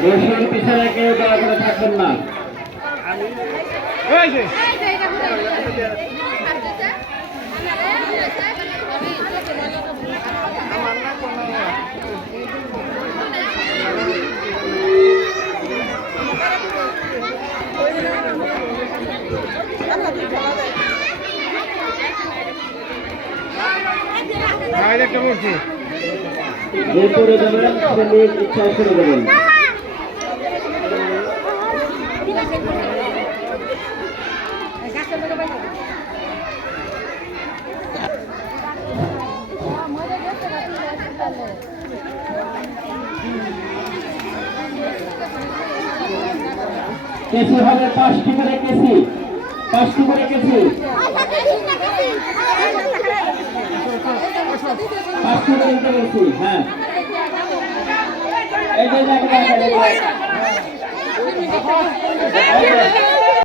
রশির পিছনে কেউ দয়া করে থাকবেন না যে করে যাবেন সে নিজ ইচ্ছায় করে দেবেন কেসি হবে পাঁচটি করে কেসি। পাঁচটি করে কেসি। পাঁচটি করে বলছি হ্যাঁ। এই Thank you.